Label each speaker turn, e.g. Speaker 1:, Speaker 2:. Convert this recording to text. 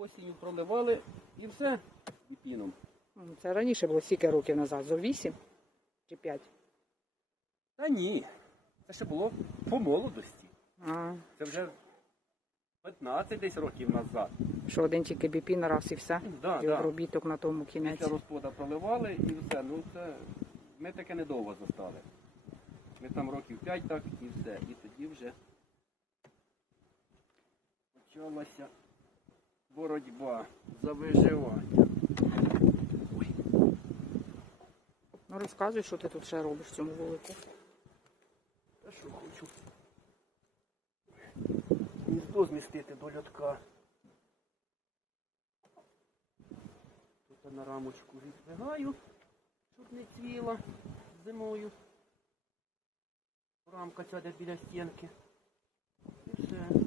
Speaker 1: осінню проливали і все біпіном.
Speaker 2: М, Це раніше було стільки років назад, зо 8 чи 5.
Speaker 1: Та ні. Це ще було по молодості.
Speaker 2: А,
Speaker 1: Це вже 15 десь років назад.
Speaker 2: що один тільки біпін раз і все.
Speaker 1: Да,
Speaker 2: і
Speaker 1: да.
Speaker 2: обробіток на тому кінець.
Speaker 1: Після розплода проливали і все. Ну це ми таке недовго застали. Ми там років 5 так і все. І тоді вже почалася боротьба за виживання. Ой,
Speaker 2: Ну розказуй, що ти тут ще робиш в цьому вулику.
Speaker 1: та що хочу. Гніздо змістити до льотка. Тут на рамочку відвигаю, щоб не цвіла зимою. Рамка ця де біля стінки. І все.